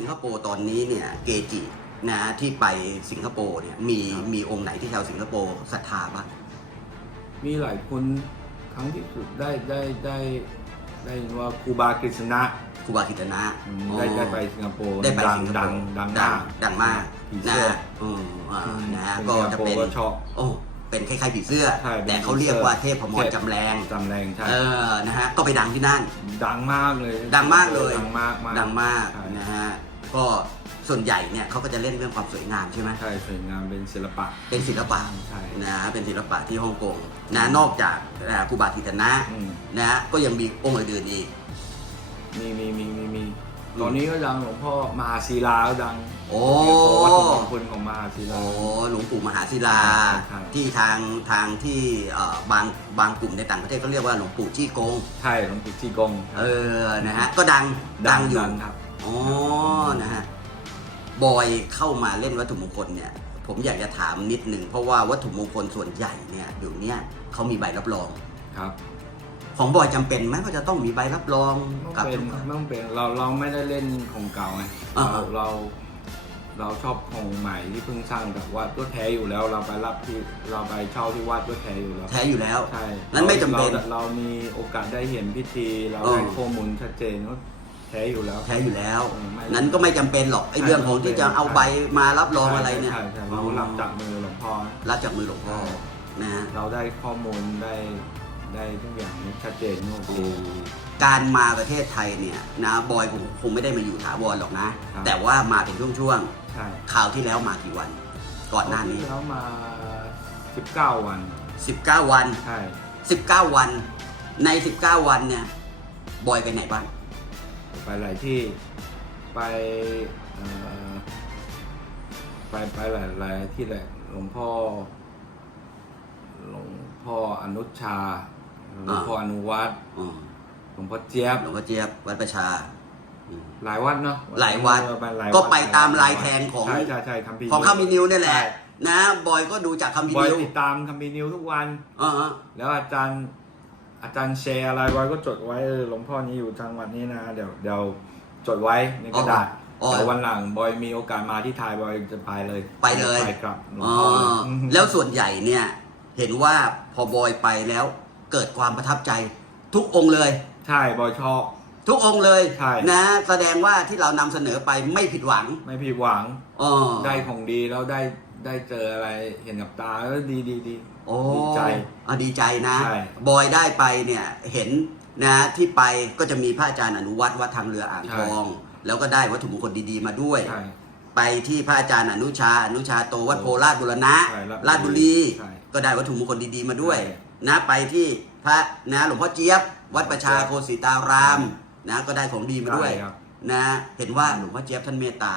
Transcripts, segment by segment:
สิงคโปร์ตอนนี้เนี่ยเกจินะที่ไปสิงคโปร์เนี่ยมีครับมีองค์ไหนที่ชาวสิงคโปร์ศรัทธาบ้างมีหลายคนครั้งที่สุดได้ได้ได้ได้ว่าครูบากฤษณะครูบากิตนะอืมอ๋อได้ได้ไปสิงคโปร์ได้ไปดัสิงคโปดังร์ดังดัมางกดังมากผีนะเสื้ออืมอ่านะฮะคนก็สิงคจะโปเป็นร์ก็ชอบโอ้เป็นคล้ายๆผีเสื้อใช่เป็นแต่เขาเรียกว่าเทพมรจำแรงจำแรงใช่เออนะฮะก็ไปดังที่นั่น ดังมากเลย ดังมากเลยดังมากมากดังมากใช่นะฮะ ก็ส่วนใหญ่เนี่ยเขาก็จะเล่นเรื่องความสวยงามใช่ไหมใช่สวยงามเป็นศิลปะ เป็นศิลปะใช่นะเป็นศิลปะที่ฮ่องกงนะนอกจากอ่าครูบากิตนะอืม นะ ก็ยังมีองค์อื่นๆอีก มีมีมีมีมีอืมตอนนี้ก็ดังหลวงพ่อมหาศิลาก็ดังโอ้ วัตถุมงคลของมหาศิลา โอ้หลวงปู่มหาศิลา ใช่ ที่ทางทางที่เอ่อบางบางกลุ่มในต่างประเทศเขาเรียกว่าหลวงปู่จี้กง ใช่หลวงปู่ที่กง เออนะฮะก็ดังดังอยู่ ดังครับ อ๋อนะฮะบอยเข้ามาเล่นวัตถุมงคลเนี่ย ผมอยากจะถามนิดหนึ่งเพราะว่าวัตถุมงคลส่วนใหญ่เนี่ยเดี๋ยวเนี้ยเขามีใบรับรอง ครับ ของบอยจำเป็นไหมว่าจะต้องมีใบรับรองต้องกับเป็นทุกต้องเป็นเราเราไม่ได้เล่นของเก่าไงอ่าเราเราเราชอบของใหม่ที่เพิ่งสร้างจากวัดก็แท้อยู่แล้ว เราไปรับที่เราไปเช่าที่วัดก็แท้อยู่แล้วแท้อยู่แล้ว ใช่นั้นไม่จำเป็นราเรามีโอกาสได้เห็นพิธี เราเออ ได้ข้อมูลชัดเจนก็ แท้อยู่แล้วแท้อยู่แล้ว อืมไม่นั้นก็ไม่จำเป็นหรอกไอ้เรื่องของที่จะเอาใบมารับรองอะไรเนี่ยใช่ใช่เรารับจากมือหลวงพ่อรับจากมือหลวงพ่อนะฮะ เราได้ข้อมูลได้ได้ทุกอย่างชัดเจนโอเค การมาประเทศไทยเนี่ยนะบอยคงคงไม่ได้มาอยู่ถาวรหรอกนะ ครับ แต่ว่ามาเป็นช่วงใช่ๆข่าวที่แล้วมากี่วัน ก่อนหน้านี้ แล้วมา 19 วัน 19 วัน ใช่19 วัน ใน 19 วันเนี่ยบอยไปไหนบ้าง ไปหลายที่ไปเอ่อไปไปหลายหลายที่แหละหลวงพ่อหลวงพ่ออนุชาหลวงพ่ออนุวัฒน์อ๋อหลวงพ่อเจี๊ยบหลวงพ่อเจี๊ยบวัดประชาอืมหลายวัดเนาะหลายวัดเออหลายก็ไปตามลายแทงของ ใช่ใช่ใช่คัมภีร์ของคำมีนิวนี่แหละ นะ บอยก็ดูจากคำมีบอยนิวติดตามคัมภีร์นิวทุกวันอ่าฮะแล้วอาจารย์ อาจารย์แชร์อะไรไว้ก็จดไว้เออหลวงพ่อนี้อยู่จังหวัดนี้นะเดี๋ยวเดี๋ยวจดไว้ในกระดาษอ๋อ เดี๋ยววันหลังบอยมีโอกาสมาที่ไทยบอยจะไปเลยไปเลยไปกลับหลวงอ๋อพ่อเลยอืมแล้วส่วนใหญ่เนี่ยเห็นว่าพอบอยไปแล้วเกิดความประทับใจ ทุกองค์เลย ใช่บอยชอบ ทุกองค์เลยใช่ นะแสดงว่าที่เรานำเสนอไปไม่ผิดหวังไม่ผิดหวัง อ๋อได้ของดีแล้วได้ได้เจออะไรเห็นกับตาแล้วดีดีดี โอ้ดีใจอะดีใจนะ ใช่ บอยได้ไปเนี่ยเห็นนะที่ไปก็จะมีพระอาจารย์อนุวัฒน์วัดทางเรืออ่างทอง แล้วก็ได้วัตถุมงคลดีๆมาด้วย ใช่ ไปที่พระอาจารย์อนุชา อนุชาโตวัดโพราชบุรณะใช่ราชบุรีใช่ก็ได้วัตถุมงคลดีๆมาด้วย ใช่นะไปที่พระนะหลวงพ่อเจี๊ยบ วัดประชาเจี๊ยบโคสิตารามนะก็ได้ของดีมาด้วยใช่ครับ นะเห็นว่าหลวงพ่อเจี๊ยบท่านเมตตา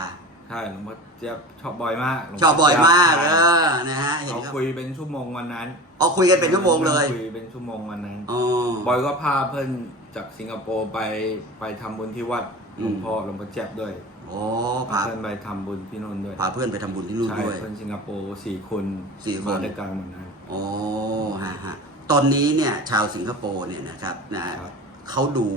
ใช่หลวงพ่อเจี๊ยบชอบบอยมากหลวงชอบบ่อยมากใช่เออนะฮะเห็นเขาครับคุยเป็นชั่วโมงวันนั้นเอาคุยกันเป็นชั่วโมงเลยคุยเป็นชั่วโมงวันนั้น อ๋อ บอยก็พาเพื่อนจากสิงคโปร์ไปไปทำบุญที่วัดหลวงพ่อหลวงพ่อเจ็บด้วยโอ้พาพาเพื่อนไปทำบุญที่นู่นด้วยพาเพื่อนไปทำบุญที่นู่นใช่ด้วย เพื่อนสิงคโปร์สี่คนสี่คน มาด้วยกันหมดนะโอ้ฮะฮะตอนนี้เนี่ยชาวสิงคโปร์เนี่ยนะครับนะครับ เขาดู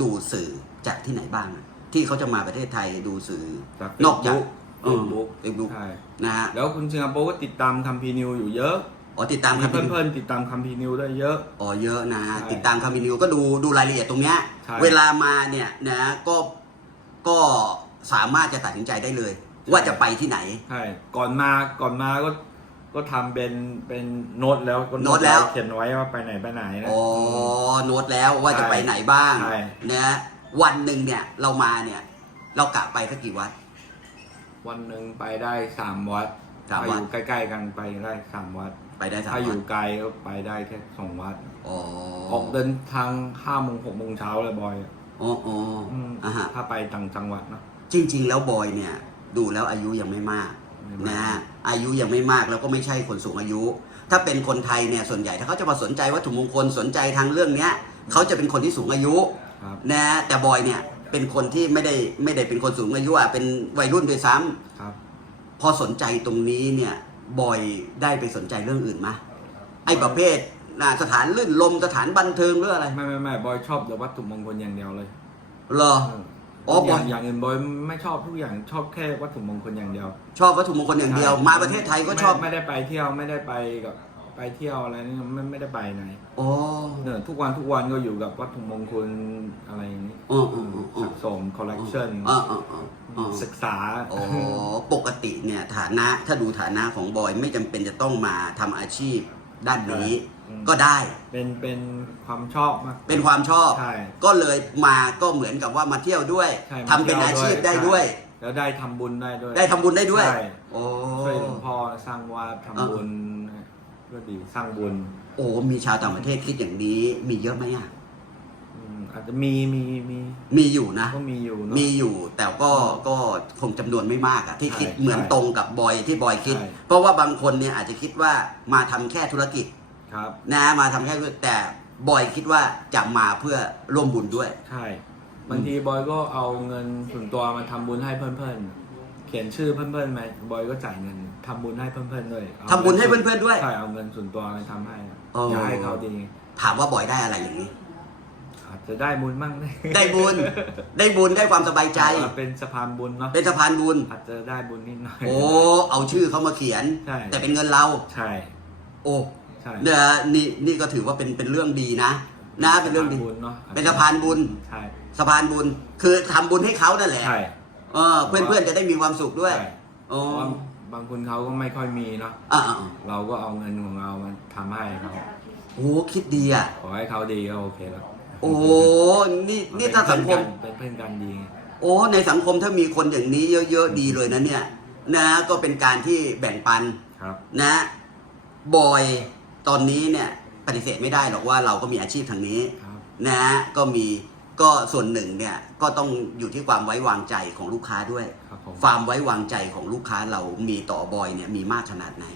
ดูสื่อจากที่ไหนบ้างอะที่เขาจะมาประเทศไทยดูสื่อ จาก นอกจาก เฟซบุ๊กเฟซบุ๊กใช่นะฮะแล้วคุณสิงคโปร์ก็ติดตามคัมภีร์นิวอยู่เยอะอ๋อติดตามมีคำพินิวเพื่อนๆติดตามคัมภีร์นิวได้เยอะ อ๋อเยอะนะฮะใช่ติดตามคำพินิวก็ดูดูรายละเอียดตรงเนี้ยใช่ เวลามาเนี่ยนะก็ก็สามารถจะตัดสินใจได้เลย ว่าจะไปที่ไหน ใช่ก่อนมาก่อนมาก็ก็ทำเป็นเป็นโน้ตแล้วก็โน้ตแล้ว เขียนไว้ว่าไปไหนไปไหนนะ อ๋อโน้ตแล้วว่าจะไปไหนบ้างใช่ นะวันหนึ่งเนี่ยเรามาเนี่ย เรากะไปสักกี่วัด วันหนึ่งไปได้สามวัดสามถ้าวัอดยู่ใกล้ๆกันไปได้สามวัด ไปได้สามถ้าอวัยู่ดไกลก็ไปได้แค่สองวัด อ๋อออกเดินทางห้าโมงหกโมงเช้าเลยบอยอะอ๋ออ๋ออืมอ่าฮะ ถ้าไปต่างจังหวัดเนอะจริง ๆ แล้วบอยเนี่ย ดูแล้วอายุยังไม่มากไม่มาก นะฮะอายุยังไม่มากแล้วก็ไม่ใช่คนสูงอายุ ถ้าเป็นคนไทยเนี่ยส่วนใหญ่ถ้าเขาจะมาสนใจวัตถุมงคลสนใจทางเรื่องเนี้ยเขาจะเป็นคนที่สูงอายุครับ นะแต่บอยเนี่ย เป็นคนที่ไม่ได้ไม่ได้เป็นคนสูงอายุอะเป็นวัยรุ่นด้วยซ้ำครับ พอสนใจตรงนี้เนี่ยบอยได้ไปสนใจเรื่องอื่นมะไอ้ประเภทนะสถานลื่นลมสถานบันเทิงหรืออะไรไม่ไม่ไม่บอยชอบแต่วัตถุมงคลอย่างเดียวเลยเหรอเอออ๋อบอยย่างอย่างอื่นบอยไม่ชอบทุกอย่างชอบแค่วัตถุมงคลอย่างเดียวชอบวัตถุมงคลอย่างเดียว มาประเทศไทยก็ชอบ ไม่ไม่ได้ไปเที่ยวไม่ได้ไปกับ ไปเที่ยวอะไรนี่ไม่ไม่ได้ไปไหนโอ้เนี่ยทุกวันทุกวันก็อยู่กับวัตถุมงคลอะไรอย่างนี้อืมอืมอืมอืสะมสมคอลเลกชันอ่าอ่าอ่าอ่าศึกษาอ๋อปกติเนี่ยฐานะถ้าดูฐานะของบอยไม่จำเป็นจะต้องมาทำอาชีพด้านนี้อืมก็ได้ เป็นเป็นความชอบมาก เป็นความชอบ ใช่ก็เลยมาก็เหมือนกับว่ามาเที่ยวด้วยใช่ทำเป็นอาชีพได้ด้วย ใช่แล้วได้ทำบุญได้ด้วยได้ทำบุญได้ด้วย ใช่โอ้ ช่วยหลวงพ่อสร้างวัดทำบุญ ก็ดีสร้างบุญโอ้มีชาวต่างประเทศคิดอย่างนี้ มีเยอะไหมอะอืมอาจจะมีมีมีมีอยู่นะ ก็มีอยู่เนอะ มีอยู่แต่ก็ก็คงจำนวนไม่มากอะที่ใช่คิดเหมือนใช่ตรงกับบอยที่บอยคิด ใช่ เพราะว่าบางคนเนี่ยอาจจะคิดว่ามาทำแค่ธุรกิจครับ นะมาทำแค่ธุรกิจแต่บอยคิดว่าจะมาเพื่อร่วมบุญด้วย ใช่ บางทีบอยก็เอาเงินส่วนตัวมาทำบุญให้เพื่อนๆ เขียนชื่อเพื่อนๆไหมบอยก็จ่ายเงิน ทำบุญให้เพื่อนๆด้วยอาทำบุญให้เพื่อนๆด้วยใช่เอาเงินส่วนตัวมาทำให้อ๋อออยากให้เขาดีถามว่าบอยได้อะไรอย่างนี้ อาจจะได้บุญบ้างได้บุญ ได้บุญได้ความสบายใจ เป็นสะพานบุญเนาะเป็นสะพานบุญ อาจจะได้บุญนิดหน่อย โอ้ เอาชื่อเขามาเขียน ใช่ แต่เป็นเงินเรา ใช่โอ้ใช่เนี่ยนี่นี่ก็ถือว่าเป็นเป็นเรื่องดีนะ นะเป็นเรื่องดี สะพาบุญเนาะเป็นสะพานบุญ ใช่สะพานบุญ คือทำบุญให้เขานั่นแหละ ใช่เออ เพื่อนๆจะได้มีความสุขด้วย ใช่โอ้ เพราะว่า บางคนเขาก็ไม่ค่อยมีเนาะอ่าเราก็เอาเงินของเรามาทำให้เขาโอ้คิดดีอะ ขอให้เขาดีก็โอเคแล้วโอ้นี่นี่ถ้าสังคม เป็นเพื่อนกันดีไงโอ้ในสังคมถ้ามีคนอย่างนี้เยอะๆดีเลยนะเนี่ย นะ ก็เป็นการที่แบ่งปันครับ นะบอยตอนนี้เนี่ยปฏิเสธไม่ได้หรอกว่าเราก็มีอาชีพทางนี้ ครับ นะก็มี ก็ส่วนหนึ่งเนี่ยก็ต้องอยู่ที่ความไว้วางใจของลูกค้าด้วย ครับผมความไว้วางใจของลูกค้าเรามีต่อบอยเนี่ยมีมากขนาดไหน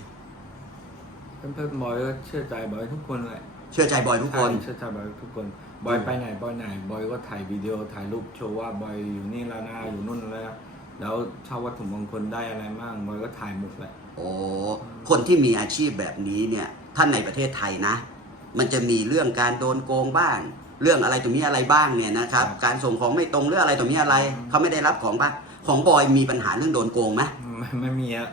เพื่อนเพื่อนๆบอยก็เชื่อใจบอยทุกคนเลยเชื่อใจบอยทุกคน ใช่เชื่อใจบอยทุกคน บอยไปไหนบอยไหนบอยก็ถ่ายวิดีโอถ่ายรูปโชว์ว่าบอยอยู่นี่แล้วนะอยู่นู่นแล้วนะแล้วเช่าวัตถุมงคลได้อะไรบ้างบอยก็ถ่ายหมดเลยโอ้คนที่มีอาชีพแบบนี้เนี่ย ท่านในประเทศไทยนะ มันจะมีเรื่องการโดนโกงบ้าง เรื่องอะไรตรงนี้อะไรบ้างเนี่ยนะครับการส่งของไม่ตรงเรื่องอะไรตรงนี้อะไรเขาไม่ได้รับของบ้างของบอยมีปัญหาเรื่องโดนโกงไหมไม่ไม่มีอะ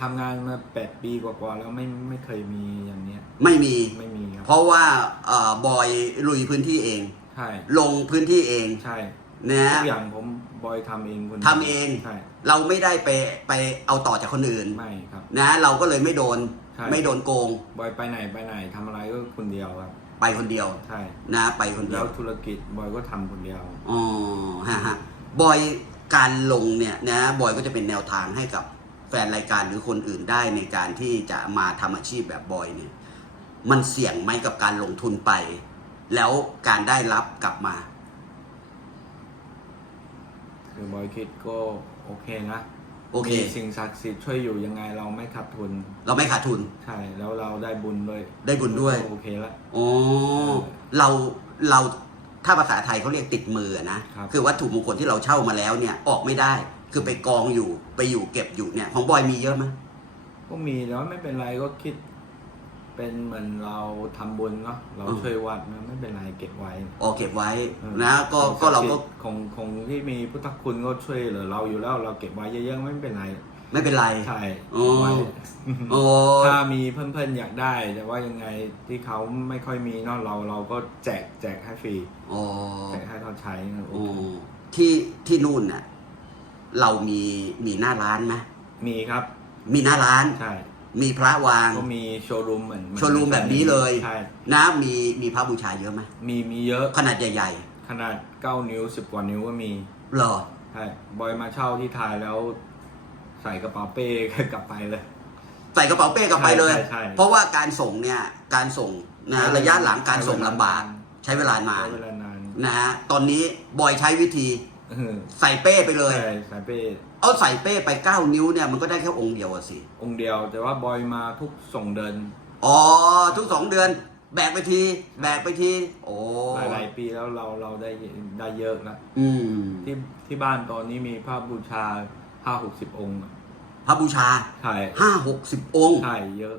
ทำงานมาแปดปีกว่าๆแล้วไม่ไม่เคยมีอย่างเนี้ย ไม่มีไม่มีครับเพราะว่าเอ่อบอยลุยพื้นที่เอง ใช่ลงพื้นที่เองใช่นะทุกอย่างผมบอยทำเองคนดียวทำเองใช่เราไม่ได้ไปไปเอาต่อจากคนอื่นไม่ครับ นะ เราก็เลยไม่โดนใช่ไม่โดนโกง บอยไปไหนไปไหนทำอะไรก็คนเดียวครับ ไปคนเดียวใช่นะไปคนเดีแล้ยววธุรกิจบอยก็ทำคนเดียว อ๋อฮะฮะบอยการลงเนี่ยนะบอยก็จะเป็นแนวทางให้กับแฟนรายการหรือคนอื่นได้ในการที่จะมาทำอาชีพแบบบอยเนี่ย มันเสี่ยงไหมกับการลงทุนไป แล้วการได้รับกลับมา คือบอยคิดก็โอเคนะ โอเคมีสิ่งศักดิ์สิทธิ์ช่วยอยู่ยังไงเราไม่ขาดทุน เราไม่ขาดทุน ใช่ แล้วเราได้บุญด้วย ได้บุญด้วย โอเคแล้วโอ้เราเราถ้าภาษาไทยเขาเรียกติดมืออะนะครับคือวัตถุมงคลที่เราเช่ามาแล้วเนี่ยออกไม่ได้ คือไปกองอยู่ไปอยู่เก็บอยู่เนี่ย ของบอยมีเยอะไหมก็มีแล้วไม่เป็นไรก็คิด เป็นเหมือนเราทำบุญเนาะเราช่วยวัดนะไม่เป็นไรเก็บไว้ออกเก็บไว้เออนะ ก็ก็เราก็ของของที่มีพุทธคุณก็ช่วยเหลือเราอยู่แล้วเราเก็บไว้เยอะๆไม่เป็นไรไม่เป็นไร ใช่โอ้ไว้ โอ้ ถ้ามีเพื่อนๆอยากได้แต่ว่ายังไงที่เขาไม่ค่อยมีเนาะเราเราก็แจกแจกให้ฟรีโอ้แจกให้เขาใช้นะโอโอ้เคที่ที่นู่นน่ะ เรามีมีหน้าร้านไหมมีครับมีหน้าร้าน ใช่ มีพระวาง ก็มีโชว์รูมเหมือนโชว์รูมแบบนี้เลยใช่นะมีมีพระบูชาเยอะไหมมีมีเยอะขนาดใหญ่ขนาด 9 นิ้ว 10 กว่านิ้วก็มีๆเหรอ ใช่บอยมาเช่าที่ไทยแล้ว ใส่กระเป๋าเป้ กลับไปเลย ใส่กระเป๋าเป้กลับไปเลย ใช่ใช่เพราะว่าการส่งเนี่ยการส่งนะระยะหลังการส่งลำบาก ใช้เวลานานใช้เวลานานนะฮะตอนนี้บอยใช้วิธีเออ ใส่เป้ไปเลย ใช่ใส่เป้เอาใส่เป้ไป9นิ้วเนี่ยมันก็ได้แค่องค์เดียวอะสิ องค์เดียว แต่ว่าบอยมาทุกส่งเดินอ๋อ ทุกสองเดือน แบกไปที แบกไปที โอ้หลายหลายๆปีแล้วเราเราได้ได้เยอะนะอืมที่ที่บ้านตอนนี้มีพระบูชาห้าหกสิบองค์อะพระบูชาใช่ห้าหกสิบองค์ ใช่เยอะ